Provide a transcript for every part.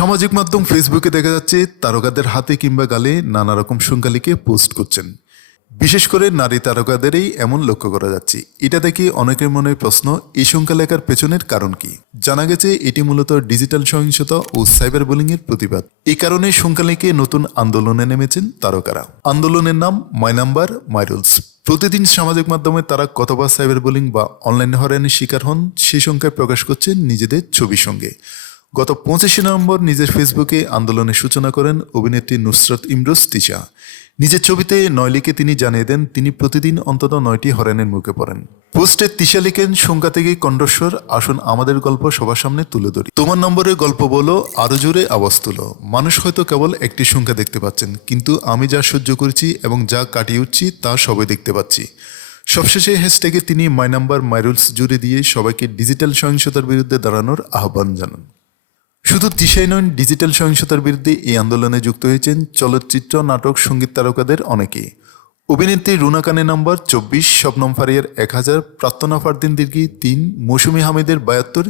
সামাজিক মাধ্যম ফেসবুকে দেখা যাচ্ছে তারকাদের হাতে কিংবা গালে নানা রকম সংখ্যা লিখে পোস্ট করছেন। বিশেষ করে নারী তারকাদেরই এমন লক্ষ্য করা যাচ্ছে। এটা দেখে অনেকের মনে প্রশ্ন, এই সংখ্যা লেখার পেছনের কারণ কি? জানা গেছে এটি মূলত ডিজিটাল সহিংসতা ও সাইবার বুলিংয়ের প্রতিবাদ। এই কারণে সংখ্যা লিখে নতুন আন্দোলনে নেমেছেন তারকারা। আন্দোলনের নাম মাই নাম্বার মাই রুলস। প্রতিদিন সামাজিক মাধ্যমে তারা কতবার সাইবার বুলিং বা অনলাইন হয়রানির শিকার হন সে সংখ্যায় প্রকাশ করছেন নিজেদের ছবির সঙ্গে। গত 25শে নভেম্বর নিজের ফেসবুকে আন্দোলনের সূচনা করেন অভিনেত্রী নুসরাত ইমরোজ তিশা। নিজের ছবিতে 9 লিখে তিনি জানিয়ে দেন তিনি প্রতিদিন অন্তত 9টি হয়রানির মুখে পড়েন। পোস্টে তিশা লিখেন, সংখ্যা থেকে কণ্ঠস্বর, আসুন আমাদের গল্প সবার সামনে তুলে ধরি। তোমার নম্বরের গল্প বলো, আরো জোরে আওয়াজ তুলো। মানুষ হয়তো কেবল একটি সংখ্যা দেখতে পাচ্ছেন, কিন্তু আমি যা সহ্য করেছি এবং যা কাটিয়ে উঠছি তা সবাই দেখতে পাচ্ছি। সবশেষে হ্যাশট্যাগে তিনি মাই নাম্বার মাই রুলস জুড়ে দিয়ে সবাইকে ডিজিটাল সহিংসতার বিরুদ্ধে দাঁড়ানোর আহ্বান জানান। শুধু তিশাই নন, ডিজিটাল সহিংসতার বিরুদ্ধে এই আন্দোলনে যুক্ত হয়েছেন চলচ্চিত্র, নাটক, সঙ্গীত তারকাদের অনেকেই। অভিনেত্রী রুনা খানের নম্বর 24, শবনম ফারিয়ার 1000, প্রার্থনা ফারদিন দীর্ঘি 3, মৌসুমী হামিদের 72,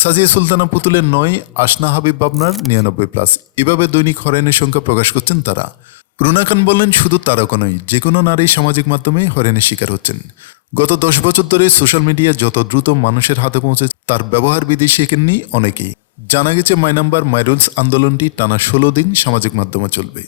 সাজিয়া সুলতানা পুতুলের 9, আসনা হাবিব বাবনার 99+। এভাবে দৈনিক হয়রানির সংখ্যা প্রকাশ করছেন তারা। রুনা খান বললেন, শুধু তারকা নয়, যে কোনো নারী সামাজিক মাধ্যমে হয়রানির শিকার হচ্ছেন। গত 10 বছর ধরে সোশ্যাল মিডিয়া যত দ্রুত মানুষের হাতে পৌঁছে তার ব্যবহার বিধি শেখেননি অনেকেই। জানা গেছে মাই নাম্বার মাই রুলস আন্দোলনটি টানা 16 দিন সামাজিক মাধ্যমে চলবে।